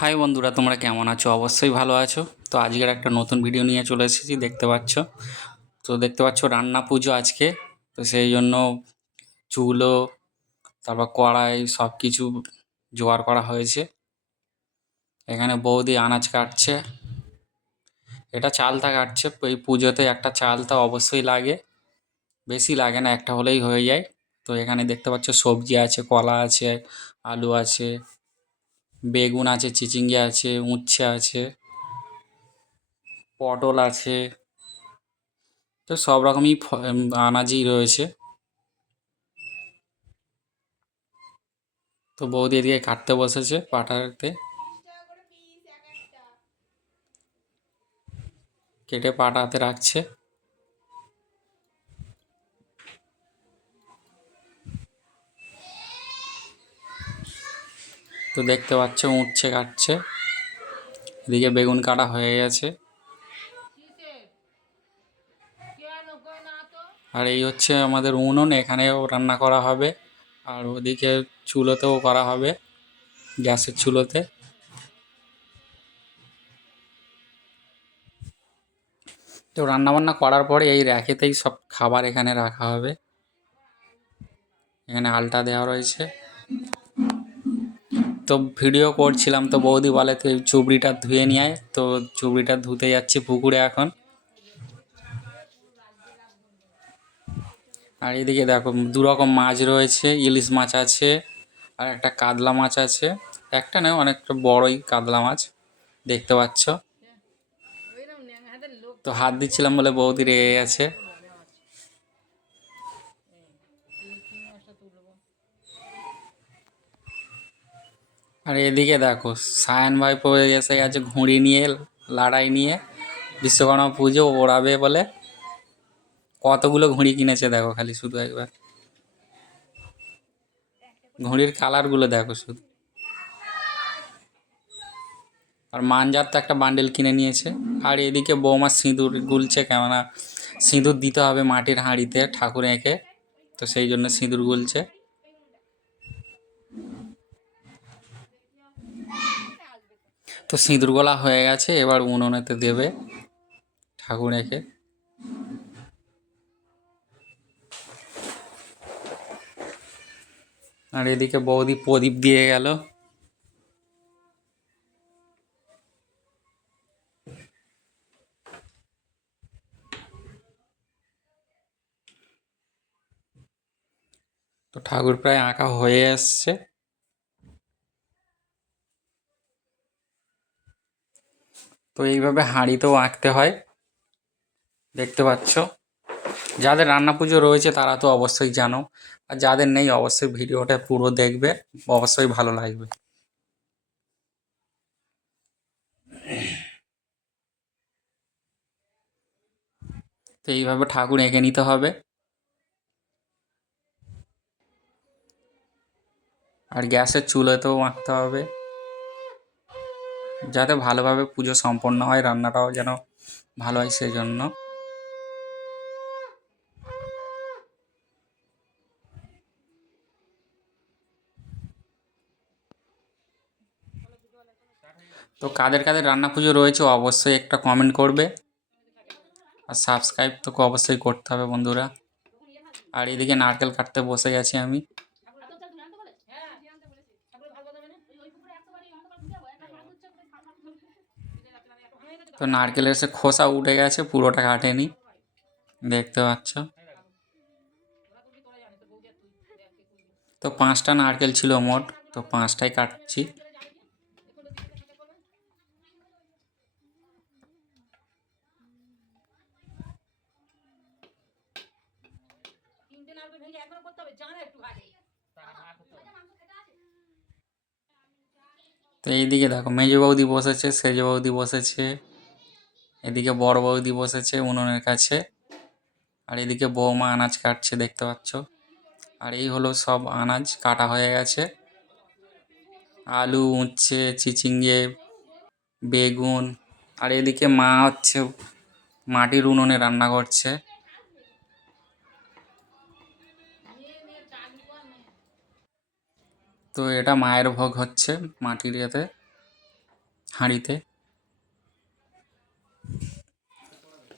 High বন্ধুরা, তোমরা কেমন আছো? অবশ্যই ভালো আছো। তো আজকের একটা নতুন ভিডিও নিয়ে চলে এসেছি, দেখতে পাচ্ছ রান্না পুজো আজকে। তো সেই জন্য চুলো, তারপর কড়াই সব কিছু জোগাড় করা হয়েছে। এখানে বৌদি আনাজ কাটছে, এটা চালতা কাটছে। এই পুজোতে একটা চালতা অবশ্যই লাগে, বেশি লাগে না, একটা হলেই হয়ে যায়। তো এখানে দেখতে পাচ্ছ সবজি আছে, কলা আছে, আলু আছে, বেগুন আছে, চিচিঙ্গা আছে, উচ্ছে আছে, পটল আছে। তো সব রকমই আনাজই রয়েছে। তো বৌদি এদিকে কাটতে বসেছে পাটাতে, কেটে পাটাতে রাখছে। তো দেখতে পাচ্ছ উচ্ছে কাটছে, এদিকে বেগুন কাটা হয়ে গেছে। আর এই হচ্ছে আমাদের উনুন, এখানেও রান্না করা হবে। আর ওদিকে চুলোতেও করা হবে, গ্যাসের চুলোতে। তো রান্নাবান্না করার পরে এই র্যাকেতেই সব খাবার এখানে রাখা হবে। এখানে আলটা দেওয়া রয়েছে। তো ভিডিও করছিলাম, তো বৌদি বলে তুই চুবড়িটা ধুয়ে নিয়ে আয়। তো চুবড়িটা ধুতে যাচ্ছি পুকুরে এখন। আর এদিকে দেখো দুরকম মাছ রয়েছে, ইলিশ মাছ আছে আর একটা কাতলা মাছ আছে। একটা নয়, অনেকটা বড়ই কাতলা মাছ দেখতে পাচ্ছ। তো হাত দিচ্ছিলাম বলে বৌদি রেগে গেছে। আর এদিকে দেখো সায়ন ভাই পড়ে এসে গেছে ঘুড়ি নিয়ে, লড়াই নিয়ে। বিশ্বকর্মা পুজো ওড়াবে বলে কতগুলো ঘুড়ি কিনেছে দেখো, খালি শুধু একবার ঘুড়ির কালারগুলো দেখো শুধু। আর মানজার তো একটা বান্ডেল কিনে নিয়েছে। আর এদিকে বৌমা সিঁদুর গুলছে, কেননা সিঁদুর দিতে হবে মাটির হাঁড়িতে ঠাকুর এঁকে। তো সেই জন্য সিঁদুর গুলছে। তো সিঁদুর গোলা হয়ে গেছে, এবার উনুনেতে দেবে ঠাকুর এঁকে। আর এদিকে বৌদি প্রদীপ দিয়ে গেল। তো ঠাকুর প্রায় আঁকা হয়ে আসছে। তো এইভাবে হাঁড়িতেও আঁকতে হয়, দেখতে পাচ্ছ। যাদের রান্না পুজো রয়েছে তারা তো অবশ্যই জানো, আর যাদের নেই অবশ্যই ভিডিওটা পুরো দেখবে, অবশ্যই ভালো লাগবে। তো এইভাবে ঠাকুর এঁকে নিতে হবে। আর গ্যাসের চুলোতেও আঁকতে হবে, যাতে ভালোভাবে পুজো সম্পন্ন হয়, রান্নাটাও যেন ভালো হয় সেই জন্য। তো কাদের কাদের রান্না পুজো রয়েছে অবশ্যই একটা কমেন্ট করবে। আর সাবস্ক্রাইব তো অবশ্যই করতে হবে বন্ধুরা। আর এদিকে নারকেল কাটতে বসে গেছি আমি। তো নারকেলের সে খোসা উঠে গেছে, পুরোটা কাটেনি, দেখতে পাচ্ছ। তো 5টা নারকেল ছিল মোট, তো 5টাই কাটছি। তো এইদিকে দেখো মেজ বৌদি বসেছে, সেজ বৌদি বসেছে, এদিকে বড় বৌদি বসেছে উনুনের কাছে। আর এদিকে বৌমা আনাজ কাটছে, দেখতে পাচ্ছ। আর এই হলো সব আনাজ কাটা হয়ে গেছে, আলু, উচ্ছে, চিচিঙ্গে, বেগুন। আর এদিকে মা হচ্ছে মাটির উনুনে রান্না করছে। তো এটা মায়ের ভোগ হচ্ছে মাটির ইয়েতে। হাঁড়িতে।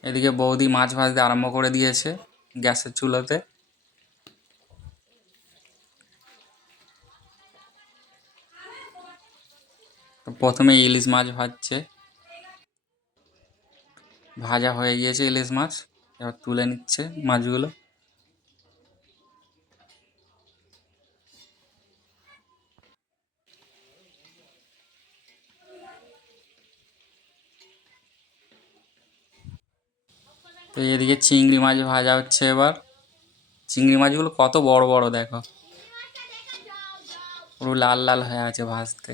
এদিকে বৌদি মাছ ভাজতে আরম্ভ করে দিয়েছে গ্যাসের চুলোতে। তো প্রথমে ইলিশ মাছ ভাজছে, ভাজা হয়ে গিয়েছে ইলিশ মাছ, এবার তুলে নিচ্ছে মাছগুলো। তো এদিকে চিংড়ি মাছ ভাজা হচ্ছে এবার। চিংড়ি মাছগুলো কত বড় বড় দেখো, পুরো লাল লাল হয়ে আছে ভাজতে।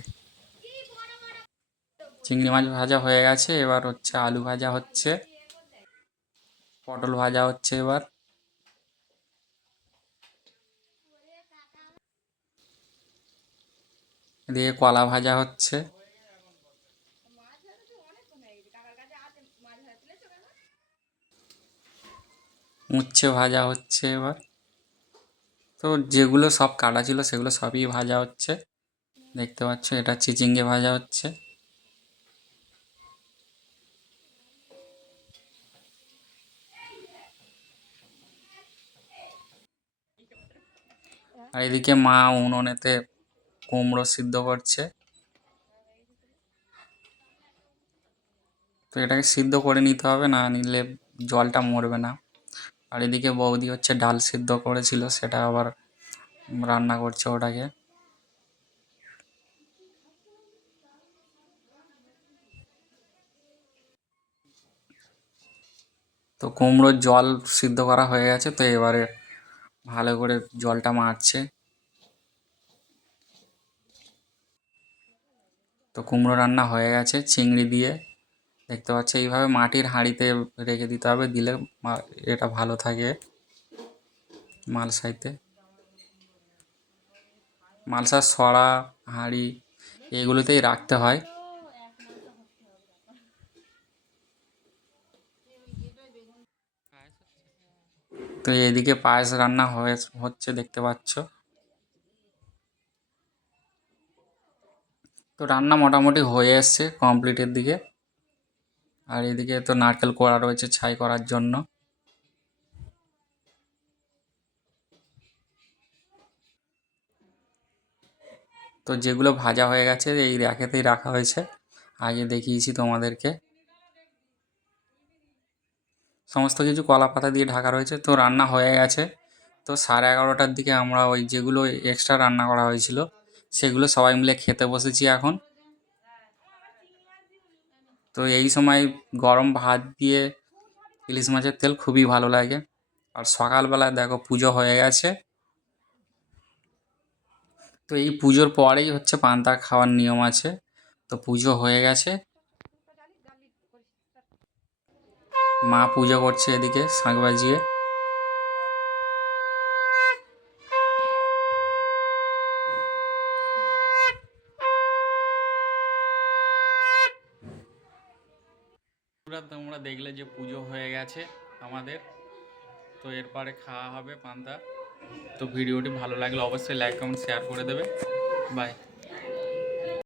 চিংড়ি মাছ ভাজা হয়ে গেছে, এবার হচ্ছে আলু ভাজা হচ্ছে, পটল ভাজা হচ্ছে এবার। এদিকে কলা ভাজা হচ্ছে, উচ্ছে ভাজা হচ্ছে এবার। তো যেগুলো সব কাটা ছিল সেগুলো সবই ভাজা হচ্ছে, দেখতে পাচ্ছ। এটা চিচিঙ্গে ভাজা হচ্ছে। আর এদিকে মা উনুনেতে কুমড়ো সিদ্ধ করছে। তো এটাকে সিদ্ধ করে নিতে হবে, না নিলে জলটা মরবে না। আর এদিকে বৌদি হচ্ছে ডাল সিদ্ধ করেছিল, সেটা আবার রান্না করছে ওটাকে। তো কুমড়োর জল সিদ্ধ করা হয়ে গেছে, তো এবারে ভালো করে জলটা মারছে। তো কুমড়ো রান্না হয়ে গেছে চিংড়ি দিয়ে, দেখতে পাচ্ছ। এইভাবে মাটির হাঁড়িতে রেখে দিতে হবে, দিলে এটা ভালো থাকে মালসাইতে। মালসার সরা, হাঁড়ি এগুলোতেই রাখতে হয়। তো এদিকে পায়েস রান্না হচ্ছে, দেখতে পাচ্ছ। তো রান্না মোটামুটি হয়ে এসছে কমপ্লিটের দিকে। আর এদিকে তো নারকেল কোড়া রয়েছে ছাই করার জন্য। তো যেগুলো ভাজা হয়ে গেছে এই র্যাকেতেই রাখা হয়েছে, আগে দেখিয়েছি তোমাদেরকে। সমস্ত কিছু কলা পাতা দিয়ে ঢাকা রয়েছে। তো রান্না হয়ে গেছে। তো 11:30টার দিকে আমরা ওই যেগুলো এক্সট্রা রান্না করা হয়েছিল সেগুলো সবাই মিলে খেতে বসেছি এখন। তো এই সময় গরম ভাত দিয়ে ইলিশ মাছের তেল খুবই ভালো লাগে। আর সকালবেলায় দেখো পুজো হয়ে গেছে। তো এই পুজোর পরেই হচ্ছে পান্তা খাওয়ার নিয়ম আছে। তো পুজো হয়ে গেছে, মা পুজো করছে এদিকে শাঁখ বাজিয়ে। তোমরা দেখলে যে পুজো হয়ে গেছে আমাদের। তো এরপরে খাওয়া হবে পান্তা। তো ভিডিওটি ভালো লাগলে অবশ্যই লাইক কমেন্ট শেয়ার করে দেবে। বাই।